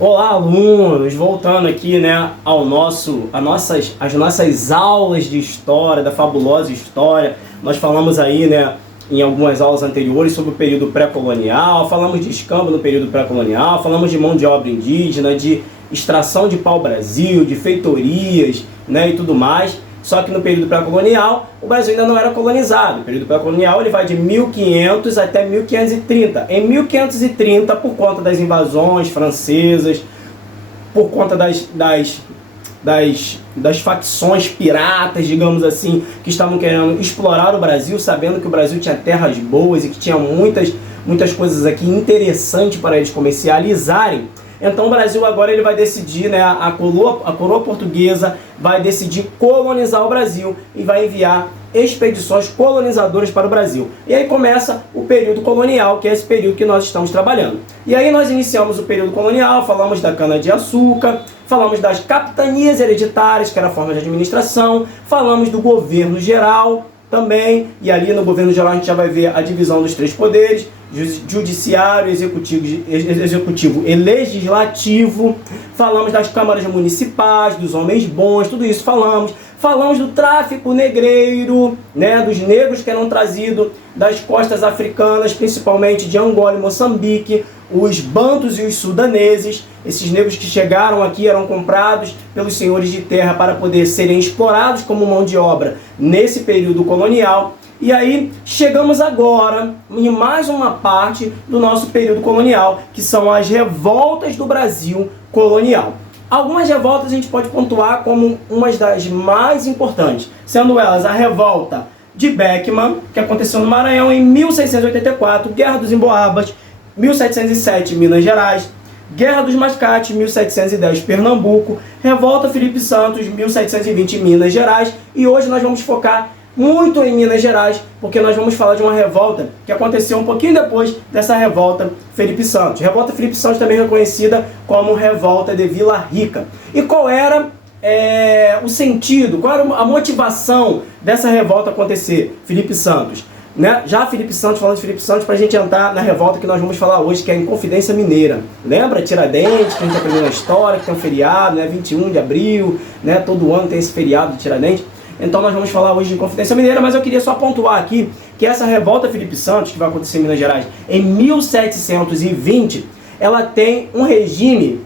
Olá, alunos! Voltando aqui, né, às nossas aulas de história, da fabulosa história. Nós falamos aí, né, em algumas aulas anteriores sobre o período pré-colonial, falamos de escambo no período pré-colonial, falamos de mão de obra indígena, de extração de pau-brasil, de feitorias, né, e tudo mais. Só que no período pré-colonial, o Brasil ainda não era colonizado. O período pré-colonial ele vai de 1500 até 1530. Em 1530, por conta das invasões francesas, por conta das facções piratas, digamos assim, que estavam querendo explorar o Brasil, sabendo que o Brasil tinha terras boas e que tinha muitas coisas aqui interessantes para eles comercializarem. Então o Brasil agora ele vai decidir, né, a coroa portuguesa vai decidir colonizar o Brasil e vai enviar expedições colonizadoras para o Brasil. E aí começa o período colonial, que é esse período que nós estamos trabalhando. E aí nós iniciamos o período colonial, falamos da cana-de-açúcar, falamos das capitanias hereditárias, que era a forma de administração, falamos do governo geral também, e ali no governo geral a gente já vai ver a divisão dos três poderes, judiciário, executivo e legislativo. Falamos das câmaras municipais, dos homens bons, tudo isso falamos. Falamos do tráfico negreiro, né, dos negros que eram trazidos das costas africanas, principalmente de Angola e Moçambique, os bantus e os sudaneses. Esses negros que chegaram aqui eram comprados pelos senhores de terra para poder serem explorados como mão de obra nesse período colonial. E aí chegamos agora em mais uma parte do nosso período colonial, que são as revoltas do Brasil colonial. Algumas revoltas a gente pode pontuar como umas das mais importantes, sendo elas a revolta de Beckman, que aconteceu no Maranhão em 1684, Guerra dos Emboabas, 1707, Minas Gerais, Guerra dos Mascates, 1710, Pernambuco, Revolta Felipe Santos, 1720, Minas Gerais, e hoje nós vamos focar muito em Minas Gerais, porque nós vamos falar de uma revolta que aconteceu um pouquinho depois dessa revolta Felipe Santos. Revolta Felipe Santos também é conhecida como Revolta de Vila Rica. E qual era o sentido, qual era a motivação dessa revolta acontecer? Felipe Santos, né? Já Felipe Santos, falando de Felipe Santos, para a gente entrar na revolta que nós vamos falar hoje, que é a Inconfidência Mineira. Lembra Tiradentes, que a gente aprendeu na história, que tem um feriado, né? 21 de abril, né? Todo ano tem esse feriado de Tiradentes. Então nós vamos falar hoje de Inconfidência Mineira, mas eu queria só pontuar aqui que essa revolta Felipe Santos, que vai acontecer em Minas Gerais em 1720, ela tem um regime,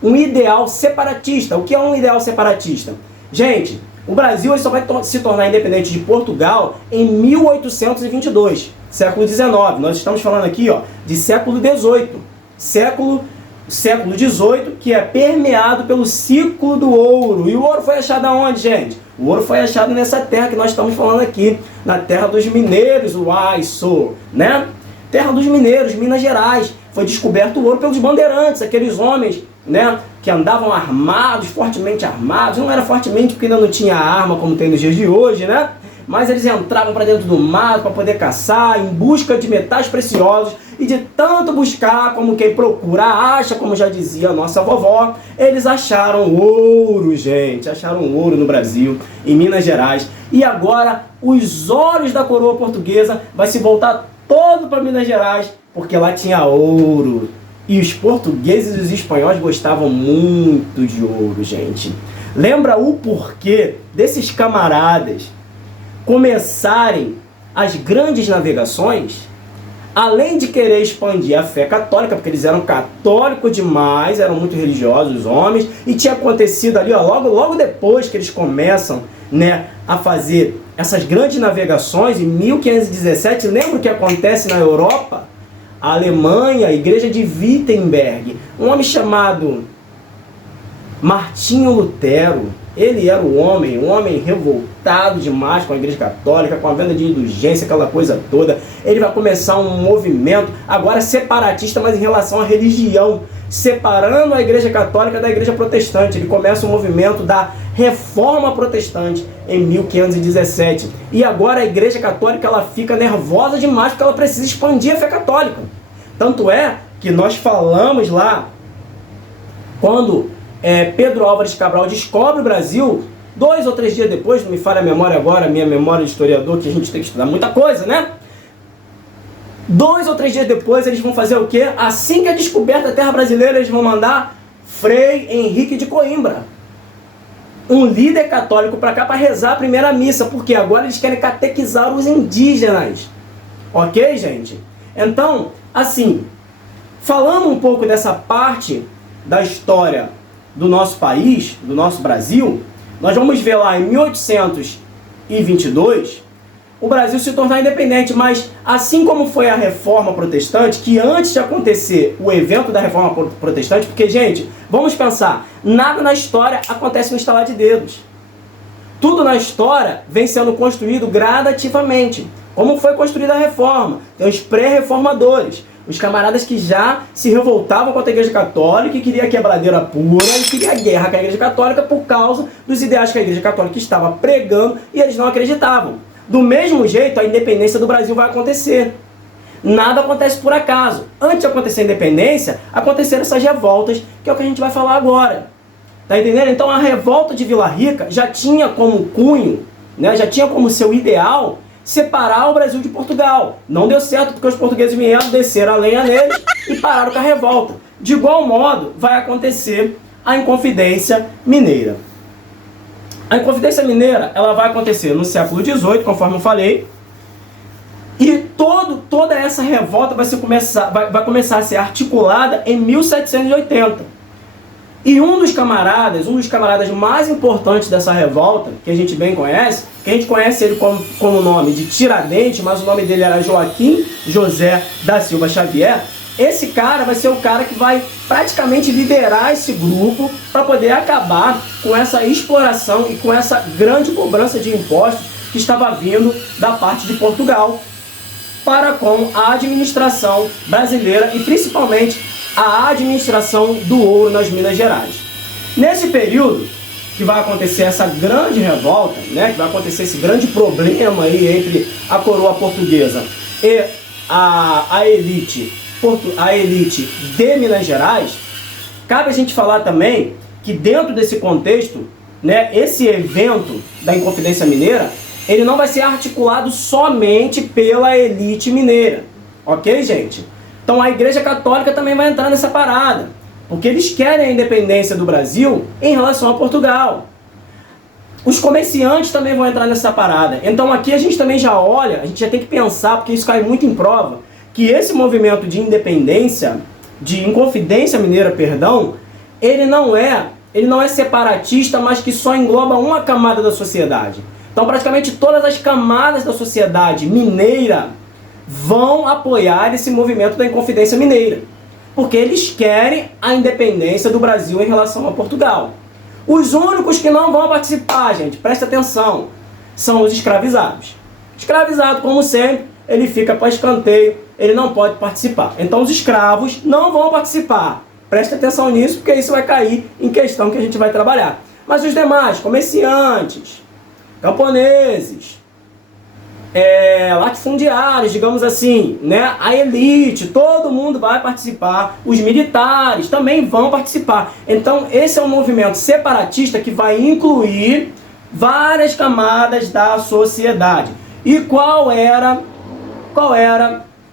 um ideal separatista. O que é um ideal separatista? Gente, o Brasil só vai se tornar independente de Portugal em 1822, século XIX. Nós estamos falando aqui, ó, de século XVIII, século XVIII, que é permeado pelo ciclo do ouro. E o ouro foi achado aonde, gente? O ouro foi achado nessa terra que nós estamos falando aqui, na terra dos mineiros, o Aiço, né? Terra dos mineiros, Minas Gerais. Foi descoberto o ouro pelos bandeirantes, aqueles homens, né, que andavam armados, fortemente armados. Não era fortemente porque ainda não tinha arma como tem nos dias de hoje, né? Mas eles entravam para dentro do mato para poder caçar, em busca de metais preciosos, e de tanto buscar como quem procura acha, como já dizia a nossa vovó, eles acharam ouro, gente, acharam ouro no Brasil, em Minas Gerais. E agora os olhos da coroa portuguesa vai se voltar todo para Minas Gerais, porque lá tinha ouro. E os portugueses e os espanhóis gostavam muito de ouro, gente. Lembra o porquê desses camaradas começarem as grandes navegações? Além de querer expandir a fé católica, porque eles eram católicos demais, eram muito religiosos os homens, e tinha acontecido ali, ó, logo depois que eles começam, né, a fazer essas grandes navegações, em 1517, lembra o que acontece na Europa? A Alemanha, a igreja de Wittenberg, um homem chamado Martinho Lutero. Ele era um homem revoltado demais com a igreja católica, com a venda de indulgência, aquela coisa toda. Ele vai começar um movimento, agora separatista, mas em relação à religião, separando a igreja católica da igreja protestante. Ele começa o movimento da Reforma Protestante em 1517. E agora a igreja católica ela fica nervosa demais porque ela precisa expandir a fé católica. Tanto é que nós falamos lá, quando Pedro Álvares Cabral descobre o Brasil, 2 ou 3 dias depois, não me falha a memória agora, minha memória de historiador, que a gente tem que estudar muita coisa, né? 2 ou 3 dias depois, eles vão fazer o quê? Assim que é descoberta a terra brasileira, eles vão mandar Frei Henrique de Coimbra, um líder católico para cá para rezar a primeira missa, porque agora eles querem catequizar os indígenas. Ok, gente? Então, assim, falando um pouco dessa parte da história do nosso país, do nosso Brasil, nós vamos ver lá em 1822 o Brasil se tornar independente, mas assim como foi a Reforma Protestante, que antes de acontecer o evento da Reforma Protestante, porque, gente, vamos pensar, nada na história acontece no estalar de dedos. Tudo na história vem sendo construído gradativamente, como foi construída a Reforma. Tem os pré-reformadores, os camaradas que já se revoltavam contra a Igreja Católica e queria quebradeira pura e queria guerra com a Igreja Católica por causa dos ideais que a Igreja Católica estava pregando e eles não acreditavam. Do mesmo jeito, a independência do Brasil vai acontecer. Nada acontece por acaso. Antes de acontecer a independência, aconteceram essas revoltas, que é o que a gente vai falar agora. Tá entendendo? Então a revolta de Vila Rica já tinha como cunho, né, já tinha como seu ideal separar o Brasil de Portugal. Não deu certo porque os portugueses vieram, desceram a lenha neles e pararam com a revolta. De igual modo, vai acontecer a Inconfidência Mineira. A Inconfidência Mineira, ela vai acontecer no século XVIII, conforme eu falei, e toda essa revolta vai começar a ser articulada em 1780. E um dos camaradas mais importantes dessa revolta, que a gente bem conhece, que a gente conhece ele como o nome de Tiradentes, mas o nome dele era Joaquim José da Silva Xavier. Esse cara vai ser o cara que vai praticamente liderar esse grupo para poder acabar com essa exploração e com essa grande cobrança de impostos que estava vindo da parte de Portugal para com a administração brasileira e principalmente a administração do ouro nas Minas Gerais. Nesse período que vai acontecer essa grande revolta, né, que vai acontecer esse grande problema aí entre a coroa portuguesa e a elite de Minas Gerais, cabe a gente falar também que dentro desse contexto, né, esse evento da Inconfidência Mineira, ele não vai ser articulado somente pela elite mineira, ok, gente? Então a Igreja Católica também vai entrar nessa parada, porque eles querem a independência do Brasil em relação a Portugal. Os comerciantes também vão entrar nessa parada. Então aqui a gente também já olha, a gente já tem que pensar, porque isso cai muito em prova, que esse movimento de independência, de Inconfidência Mineira, perdão, ele não é separatista, mas que só engloba uma camada da sociedade. Então praticamente todas as camadas da sociedade mineira vão apoiar esse movimento da Inconfidência Mineira, porque eles querem a independência do Brasil em relação a Portugal. Os únicos que não vão participar, gente, presta atenção, são os escravizados. Escravizado, como sempre, ele fica para escanteio, ele não pode participar. Então os escravos não vão participar. Presta atenção nisso, porque isso vai cair em questão que a gente vai trabalhar. Mas os demais, comerciantes, camponeses, latifundiários, digamos assim, né? A elite, todo mundo vai participar, os militares também vão participar. Então esse é um movimento separatista que vai incluir várias camadas da sociedade. E qual era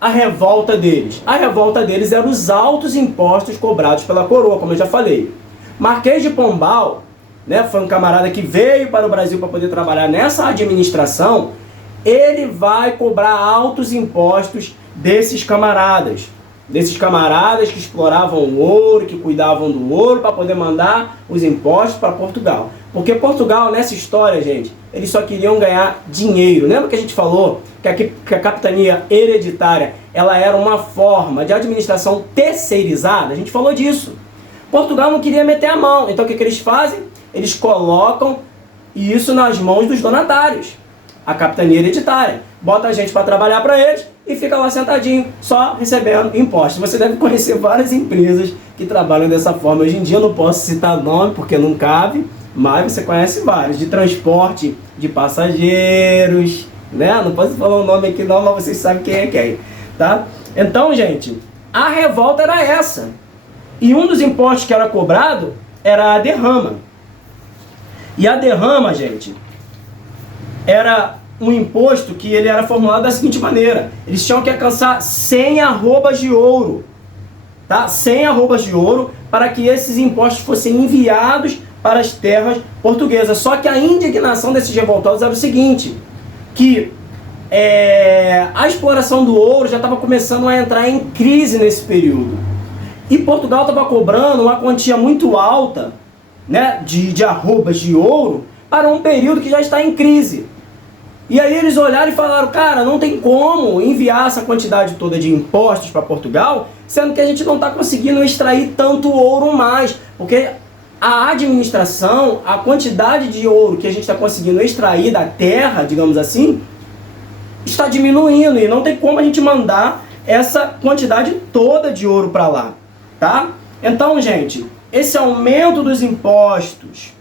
a revolta deles? A revolta deles era os altos impostos cobrados pela coroa, como eu já falei. Marquês de Pombal, né, foi um camarada que veio para o Brasil para poder trabalhar nessa administração. Ele vai cobrar altos impostos desses camaradas que exploravam o ouro, que cuidavam do ouro para poder mandar os impostos para Portugal. Porque Portugal, nessa história, gente, eles só queriam ganhar dinheiro. Lembra que a gente falou que a capitania hereditária ela era uma forma de administração terceirizada? A gente falou disso. Portugal não queria meter a mão. Então o que eles fazem? Eles colocam isso nas mãos dos donatários. A capitania hereditária. Bota a gente para trabalhar para eles e fica lá sentadinho, só recebendo impostos. Você deve conhecer várias empresas que trabalham dessa forma. Hoje em dia eu não posso citar nome porque não cabe, mas você conhece vários, de transporte de passageiros, né? Não posso falar o nome aqui não, mas vocês sabem quem é quem, tá? Então, gente, a revolta era essa. E um dos impostos que era cobrado era a derrama. E a derrama, gente, era um imposto que ele era formulado da seguinte maneira: eles tinham que alcançar 100 arrobas de ouro, tá? 100 arrobas de ouro para que esses impostos fossem enviados para as terras portuguesas. Só que a indignação desses revoltosos era o seguinte, que a exploração do ouro já estava começando a entrar em crise nesse período. E Portugal estava cobrando uma quantia muito alta, né, de arrobas de ouro para um período que já está em crise. E aí eles olharam e falaram, cara, não tem como enviar essa quantidade toda de impostos para Portugal, sendo que a gente não está conseguindo extrair tanto ouro mais, porque a administração, a quantidade de ouro que a gente está conseguindo extrair da terra, digamos assim, está diminuindo e não tem como a gente mandar essa quantidade toda de ouro para lá, tá? Então, gente, esse aumento dos impostos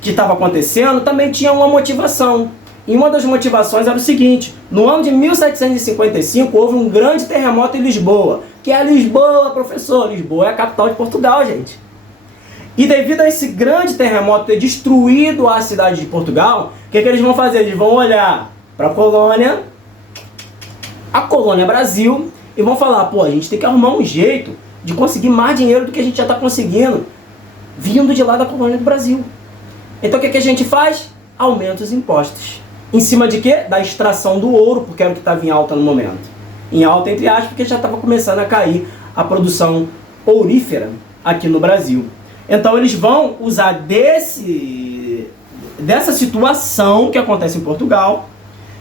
que estava acontecendo também tinha uma motivação. E uma das motivações era o seguinte, no ano de 1755 houve um grande terremoto em Lisboa. Que é Lisboa, professor? Lisboa é a capital de Portugal, gente. E devido a esse grande terremoto ter destruído a cidade de Portugal, o que eles vão fazer? Eles vão olhar para a colônia Brasil, e vão falar, pô, a gente tem que arrumar um jeito de conseguir mais dinheiro do que a gente já está conseguindo, vindo de lá da colônia do Brasil. Então o que a gente faz? Aumenta os impostos. Em cima de quê? Da extração do ouro, porque era o que estava em alta no momento. Em alta, entre aspas, porque já estava começando a cair a produção ourífera aqui no Brasil. Então eles vão usar dessa situação que acontece em Portugal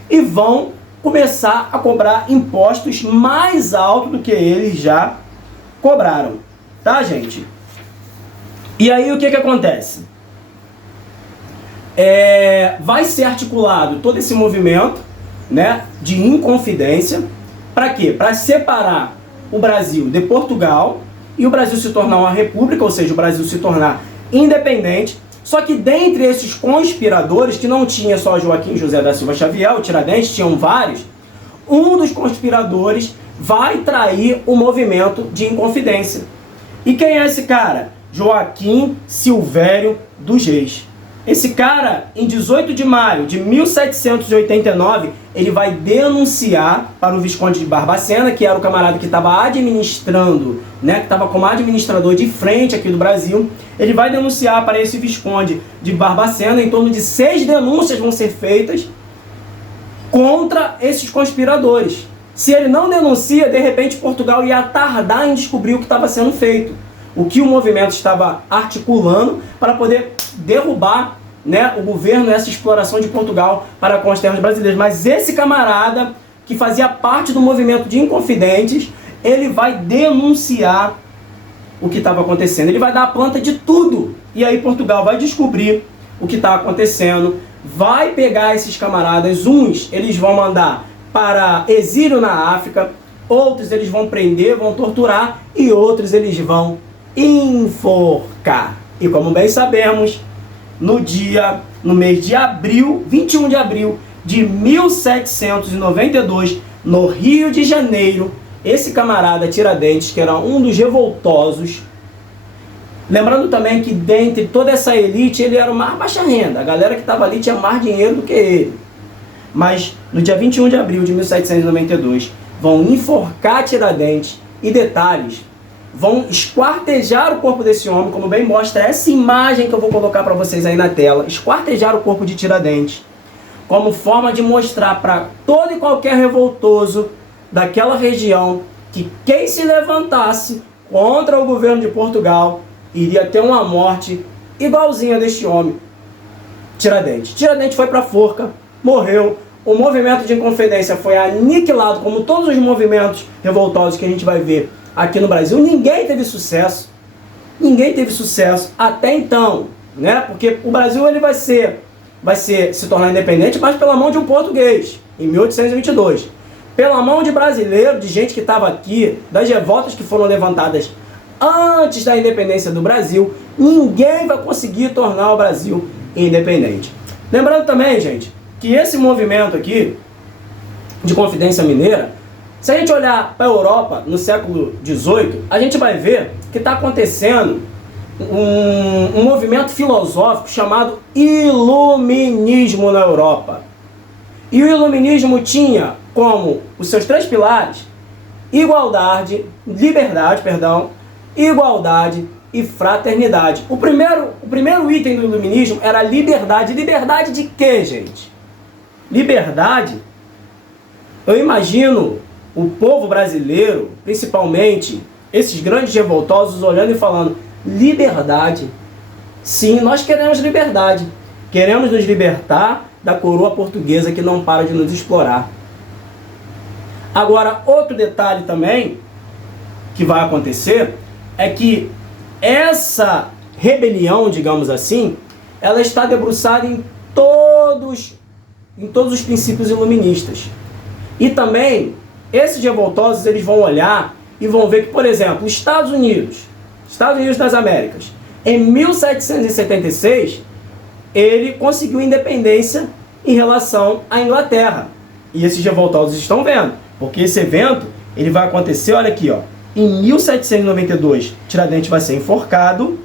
e vão começar a cobrar impostos mais altos do que eles já cobraram. Tá, gente? E aí o que acontece? Vai ser articulado todo esse movimento, né, de inconfidência. Para quê? Para separar o Brasil de Portugal e o Brasil se tornar uma república, ou seja, o Brasil se tornar independente. Só que dentre esses conspiradores, que não tinha só Joaquim José da Silva Xavier, o Tiradentes, tinham vários, um dos conspiradores vai trair o movimento de inconfidência. E quem é esse cara? Joaquim Silvério dos Reis. Esse cara, em 18 de maio de 1789, ele vai denunciar para o Visconde de Barbacena, que era o camarada que estava administrando, né, que estava como administrador de frente aqui do Brasil. Ele vai denunciar para esse Visconde de Barbacena, em torno de 6 denúncias vão ser feitas contra esses conspiradores. Se ele não denuncia, de repente Portugal ia tardar em descobrir o que estava sendo feito, o que o movimento estava articulando para poder derrubar, né, o governo, essa exploração de Portugal para com as terras brasileiras. Mas esse camarada, que fazia parte do movimento de inconfidentes, ele vai denunciar o que estava acontecendo. Ele vai dar a planta de tudo. E aí Portugal vai descobrir o que está acontecendo, vai pegar esses camaradas, uns eles vão mandar para exílio na África, outros eles vão prender, vão torturar, e outros eles vão enforcar. E como bem sabemos, no mês de abril, 21 de abril de 1792, no Rio de Janeiro, esse camarada Tiradentes, que era um dos revoltosos, lembrando também que dentre toda essa elite, ele era o mais baixa renda, a galera que estava ali tinha mais dinheiro do que ele. Mas no dia 21 de abril de 1792, vão enforcar Tiradentes, e detalhes, vão esquartejar o corpo desse homem, como bem mostra essa imagem que eu vou colocar para vocês aí na tela. Esquartejar o corpo de Tiradentes, como forma de mostrar para todo e qualquer revoltoso daquela região que quem se levantasse contra o governo de Portugal iria ter uma morte igualzinha deste homem, Tiradentes. Tiradentes foi para a forca, morreu. O movimento de inconfidência foi aniquilado, como todos os movimentos revoltosos que a gente vai ver aqui no Brasil. Ninguém teve sucesso. Ninguém teve sucesso até então, né? Porque o Brasil ele vai se tornar independente, mas pela mão de um português, em 1822. Pela mão de brasileiro, de gente que estava aqui, das revoltas que foram levantadas antes da independência do Brasil, ninguém vai conseguir tornar o Brasil independente. Lembrando também, gente, que esse movimento aqui de Confidência Mineira, se a gente olhar para a Europa no século XVIII, a gente vai ver que está acontecendo um movimento filosófico chamado Iluminismo na Europa. E o Iluminismo tinha como os seus 3 pilares igualdade e fraternidade. O primeiro item do iluminismo era liberdade. Liberdade de quê, gente? Liberdade, eu imagino o povo brasileiro, principalmente esses grandes revoltosos, olhando e falando: liberdade. Sim, nós queremos liberdade. Queremos nos libertar da coroa portuguesa que não para de nos explorar. Agora, outro detalhe também que vai acontecer é que essa rebelião, digamos assim, ela está debruçada em todos os princípios iluministas. E também, esses revoltosos, eles vão olhar e vão ver que, por exemplo, os Estados Unidos das Américas, em 1776, ele conseguiu independência em relação à Inglaterra. E esses revoltosos estão vendo, porque esse evento ele vai acontecer, olha aqui, ó, em 1792, Tiradentes vai ser enforcado,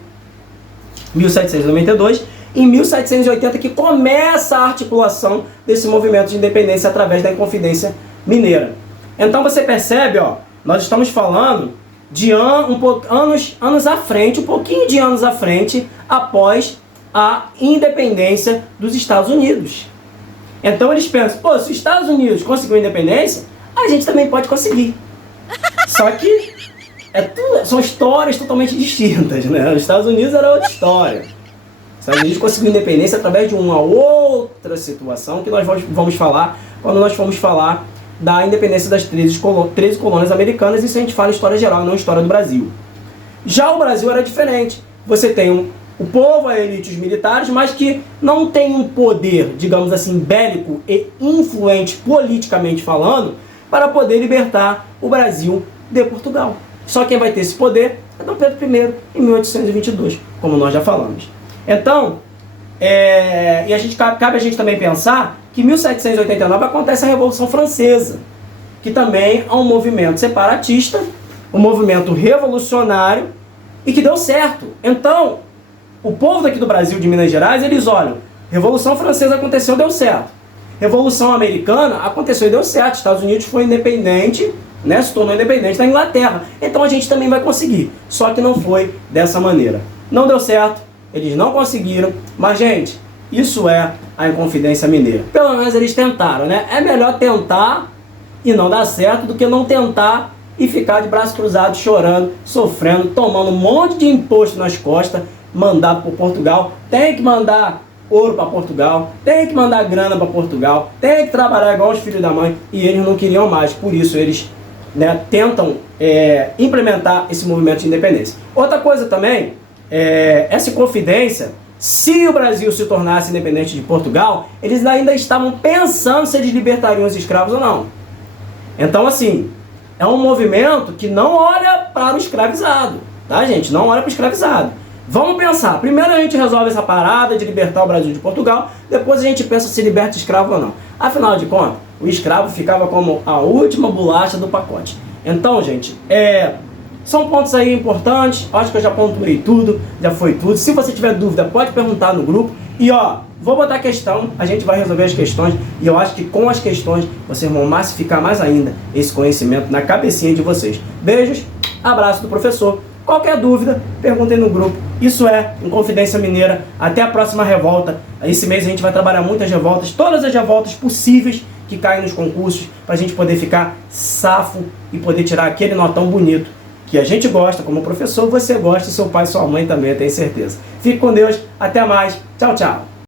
1792, em 1780 que começa a articulação desse movimento de independência através da Inconfidência Mineira. Então você percebe, ó, nós estamos falando de anos à frente, um pouquinho de anos à frente, após a independência dos Estados Unidos. Então eles pensam: pô, se os Estados Unidos conseguiu independência, a gente também pode conseguir. Só que são histórias totalmente distintas, né? Os Estados Unidos era outra história. Os Estados Unidos conseguiu independência através de uma outra situação que nós vamos falar quando nós formos falar da independência das 13 colônias americanas. Isso a gente fala em história geral, não em história do Brasil. Já o Brasil era diferente. Você tem o povo, a elite, os militares, mas que não tem um poder, digamos assim, bélico e influente politicamente falando, para poder libertar o Brasil de Portugal. Só quem vai ter esse poder é Dom Pedro I, em 1822, como nós já falamos. Então, cabe a gente também pensar que em 1789 acontece a Revolução Francesa, que também é um movimento separatista, um movimento revolucionário e que deu certo. Então, o povo daqui do Brasil, de Minas Gerais, eles olham: Revolução Francesa aconteceu, deu certo. Revolução Americana aconteceu e deu certo. Estados Unidos foi independente, né, se tornou independente da Inglaterra. Então a gente também vai conseguir. Só que não foi dessa maneira. Não deu certo, eles não conseguiram, mas, gente, isso é a Inconfidência Mineira. Pelo menos eles tentaram, né? É melhor tentar e não dar certo do que não tentar e ficar de braço cruzado, chorando, sofrendo, tomando um monte de imposto nas costas, mandado por Portugal. Tem que mandar ouro para Portugal, tem que mandar grana para Portugal, tem que trabalhar igual os filhos da mãe, e eles não queriam mais. Por isso eles, né, tentam implementar esse movimento de independência. Outra coisa também, essa Inconfidência, se o Brasil se tornasse independente de Portugal, eles ainda estavam pensando se eles libertariam os escravos ou não. Então, assim, é um movimento que não olha para o escravizado, tá, gente? Não olha para o escravizado. Vamos pensar, primeiro a gente resolve essa parada de libertar o Brasil de Portugal, depois a gente pensa se liberta escravo ou não. Afinal de contas, o escravo ficava como a última bolacha do pacote. Então, gente, são pontos aí importantes, acho que eu já pontuei tudo, já foi tudo. Se você tiver dúvida, pode perguntar no grupo. E ó, vou botar questão, a gente vai resolver as questões, e eu acho que com as questões vocês vão massificar mais ainda esse conhecimento na cabecinha de vocês. Beijos, abraço do professor. Qualquer dúvida, perguntem no grupo. Isso é Inconfidência Mineira. Até a próxima revolta. Esse mês a gente vai trabalhar muitas revoltas, todas as revoltas possíveis que caem nos concursos, para a gente poder ficar safo e poder tirar aquele notão bonito que a gente gosta, como professor, você gosta, seu pai e sua mãe também, eu tenho certeza. Fique com Deus, até mais. Tchau, tchau.